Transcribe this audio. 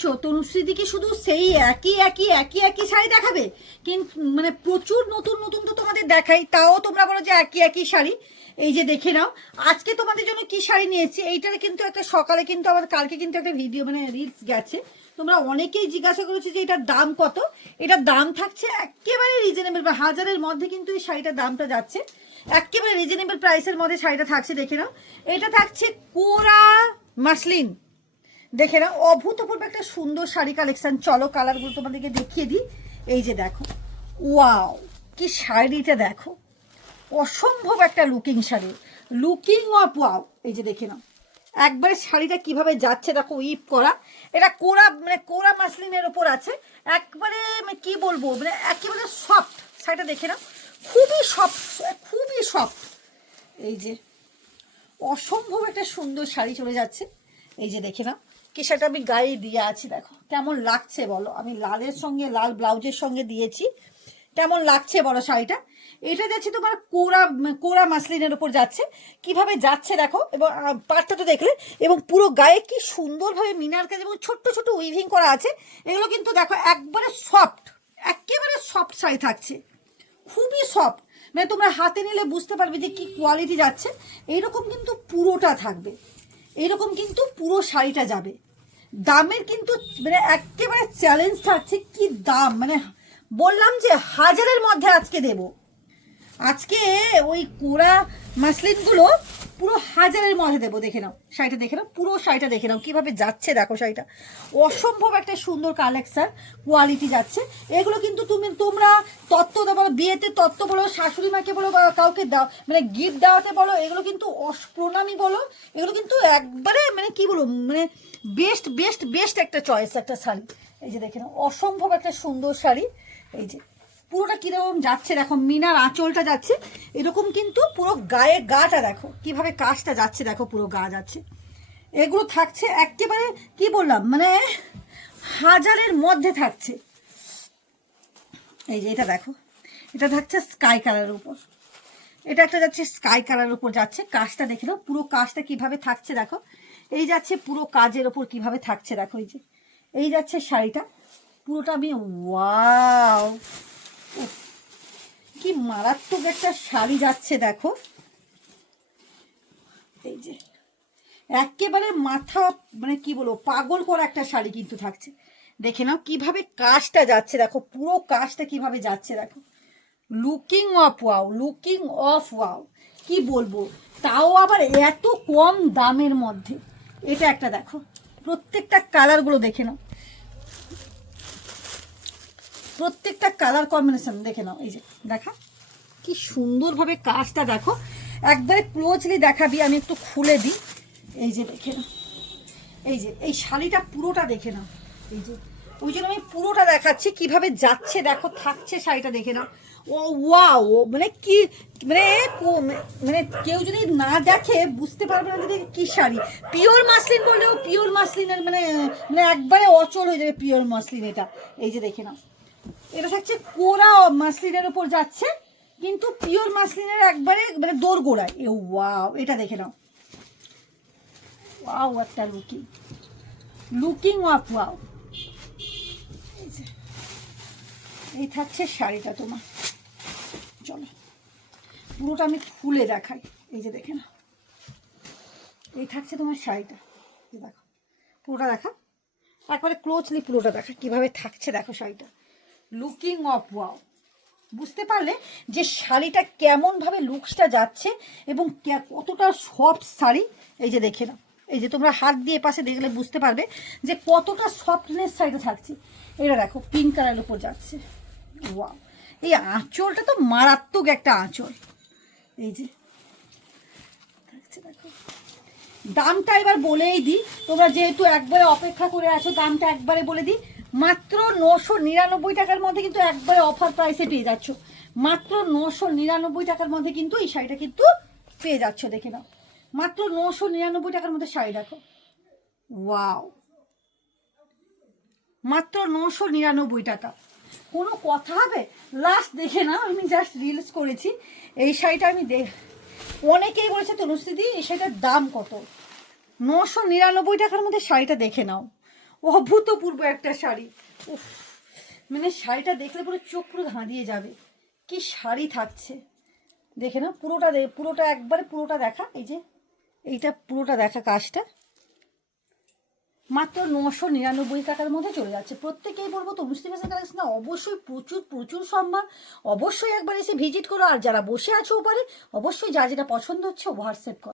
ভাবছো তনুশ্রীদি কি শুধু সেই একই একই একই একই শাড়ি দেখাবে? কিন্তু মানে প্রচুর নতুন নতুন তো তোমাদের দেখাই, তাও তোমরা বলো যে একই একই শাড়ি। এই যে দেখে নাও আজকে তোমাদের জন্য কি শাড়ি নিয়েছি। এইটার কিন্তু একটা সকালে কিন্তু আবার কালকে কিন্তু একটা ভিডিও মানে রিলস গেছে, তোমরা অনেকেই জিজ্ঞাসা করেছো যে এটার দাম কত। এটার দাম থাকছে একেবারে রিজনেবল, বা হাজারের মধ্যে কিন্তু এই শাড়িটার দামটা যাচ্ছে, একেবারে রিজনেবল প্রাইসের মধ্যে শাড়িটা থাকছে। দেখে নাও এটা থাকছে কোরা মাসলিন। দেখে নাও অভূতপূর্ব একটা সুন্দর শাড়ি কালেকশন। চলো কালারগুলো তোমাদেরকে দেখিয়ে দিই। এই যে দেখো, ওয়াও কি শাড়িটা দেখো, অসম্ভব একটা looking sari, looking of wow. এই যে দেখে নাও একবারে শাড়িটা কিভাবে যাচ্ছে দেখো, উইপ করা। এটা কোরা মানে কোরা মাসলিনের ওপর আছে, একবারে মানে কি বলবো মানে একেবারে সফট শাড়িটা। দেখে নাও খুবই সফট, খুবই সফট। এই যে অসম্ভব একটা সুন্দর শাড়ি চলে যাচ্ছে। এই যে দেখে নাও কি শাড়িটা আমি গায়ে দিয়ে আছি, দেখো কেমন লাগছে বলো। আমি লালের সঙ্গে লাল ব্লাউজের সঙ্গে দিয়েছি, কেমন লাগছে বলো শাড়িটা। এটা যাচ্ছে তোমার কোরা কোরা মাসলিনের উপর যাচ্ছে, কিভাবে যাচ্ছে দেখো। এবং পাটটা তো দেখলে, এবং পুরো গায়ে কি সুন্দরভাবে মিনার কাজ এবং ছোট্ট ছোট্ট উইভিং করা আছে। এগুলো কিন্তু দেখো একবারে সফট, একেবারে সফট শাড়ি থাকছে, খুবই সফট। মানে তোমরা হাতে নিলে বুঝতে পারবে যে কি কোয়ালিটি যাচ্ছে। এইরকম কিন্তু পুরোটা থাকবে, এইরকম কিন্তু পুরো শাড়িটা যাবে। দামের কিন্তু মানে একেবারে চ্যালেঞ্জ থাকছে, কি দাম মানে বললাম যে হাজারের মধ্যে আজকে দেব। আজকে ওই কোরা মাসলিনগুলো পুরো হাজারের মধ্যে দেবো। দেখে নাও শাড়িটা, দেখে নাও পুরো শাড়িটা, দেখে নাও কিভাবে যাচ্ছে দেখো শাড়িটা। অসম্ভব একটা সুন্দর কালেকশন, কোয়ালিটি যাচ্ছে। এগুলো কিন্তু তোমরা তত্ত্ব বলো, বিয়েতে তত্ত্ব বলো, শাশুড়ি মাকে বলো, বা কাউকে দাও মানে গিফট দেওয়াতে বলো, এগুলো কিন্তু প্রণামী বলো, এগুলো কিন্তু একবারে মানে কি বলবো মানে বেস্ট বেস্ট বেস্ট একটা চয়েস একটা শাড়ি। এই যে দেখে নাও অসম্ভব একটা সুন্দর শাড়ি। এই যে পুরোটা কিরকম যাচ্ছে দেখো, মিনার আঁচলটা যাচ্ছে এরকম, কিন্তু পুরো গায়ে গাটা দেখো কিভাবে কাজটা যাচ্ছে দেখো, পুরো গা যাচ্ছে। এগুলো থাকছে একেবারে কি বললাম মানে হাজারের মধ্যে থাকছে। এই যে এটা দেখো, এটা থাকছে স্কাই কালারের উপর, এটা একটা যাচ্ছে স্কাই কালারের উপর যাচ্ছে। কাজটা দেখে নাও পুরো কাজটা কিভাবে থাকছে দেখো। এই যাচ্ছে পুরো কাজের ওপর কিভাবে থাকছে দেখো। এই যে এই যাচ্ছে শাড়িটা পুরোটা। আমি ওয়াও কি মারাত্মক একটা শাড়ি যাচ্ছে দেখো। এই যে একেবারে মাথা মানে কি বলবো পাগল করা একটা শাড়ি কিন্তু থাকছে। দেখে নাও কিভাবে কাজটা যাচ্ছে দেখো, পুরো কাজটা কিভাবে যাচ্ছে দেখো। Looking of wow, looking of wow কি বলবো, তাও আবার এত কম দামের মধ্যে। এটা একটা দেখো, প্রত্যেকটা কালারগুলো দেখে নাও, প্রত্যেকটা কালার কম্বিনেশন দেখে নাও। এই যে দেখা কি সুন্দরভাবে কাজটা দেখো, একবারে ক্লোজলি দেখাবি, আমি একটু খুলে দিই। এই যে দেখে নাও, এই যে এই শাড়িটা পুরোটা দেখে নাও। এই যে ওই জন্য আমি পুরোটা দেখাচ্ছি কিভাবে যাচ্ছে দেখো, থাকছে শাড়িটা দেখে নাও। ও ওয়াও মানে কি মানে মানে কেউ যদি না দেখে বুঝতে পারবে না যদি কি শাড়ি। পিওর মাসলিন বললেও পিওর মাসলিনের মানে মানে একবারে অচল হয়ে যাবে পিওর মাসলিন এটা। এই যে দেখে নাও এটা থাকছে কোরা মাসলিনের উপর যাচ্ছে, কিন্তু পিওর মাসলিনের একবারে মানে দোরগোড়ায়। এ ওয়াও এটা দেখে নাও, ওয়াও একটা লুকিং, লুকিং অফ ওয়াও। এই থাকছে শাড়িটা তোমার। চলো পুরোটা আমি খুলে দেখাই। এই যে দেখে না, এই থাকছে তোমার শাড়িটা। দেখো পুরোটা দেখা, একবারে ক্লোজলি পুরোটা দেখা কিভাবে থাকছে দেখো শাড়িটা। লুকিং অফ ওয়াও, বুঝতে পারলে যে শাড়িটা কেমনভাবে লুকসটা যাচ্ছে এবং কতটা সফট শাড়ি। এই যে দেখে নাও, এই যে তোমরা হাত দিয়ে পাশে দেখলে বুঝতে পারবে যে কতটা সফটনেস শাড়িটা থাকছে। এটা দেখো পিঙ্ক কালারের উপর যাচ্ছে, ওয়াও এই আঁচলটা তো মারাত্মক একটা আঁচল। এই যে থাকছে দেখো। দামটা এবার বলেই দিই, তোমরা যেহেতু একবারে অপেক্ষা করে আছো দামটা একবারে বলে দিই। মাত্র 999 টাকার মধ্যে কিন্তু একবারে অফার প্রাইসে পেয়ে যাচ্ছ। মাত্র 999 টাকার মধ্যে কিন্তু এই শাড়িটা কিন্তু পেয়ে যাচ্ছ। দেখে নাও মাত্র 999 টাকার মধ্যে শাড়ি দেখো, ওয়াও মাত্র 999 টাকা। কোনো কথা হবে? লাস্ট দেখে নাও, আমি জাস্ট রিলস করেছি এই শাড়িটা। আমি অনেকেই বলেছে তনুশ্রীদি এই শাড়িটার দাম কত, 999 টাকার মধ্যে শাড়িটা দেখে নাও। অভূতপূর্ব একটা শাড়ি। উফ, মানে শাড়িটা দেখলে পুরো চোখ পুরো ধাঁধিয়ে যাবে। কি শাড়ি থাকছে দেখে না, পুরোটা একবারে পুরোটা দেখা, এই যে এইটা পুরোটা দেখা কাজটা মাত্র 999 টাকার মধ্যে চলে যাচ্ছে। প্রত্যেকেই বলবো তনুশ্রী ফ্যাশন কালেকশন অবশ্যই প্রচুর প্রচুর সম্মান, অবশ্যই একবার এসে ভিজিট করো। আর যারা বসে আছো ওপারে, অবশ্যই যা যেটা পছন্দ হচ্ছে হোয়াটসঅ্যাপ করো।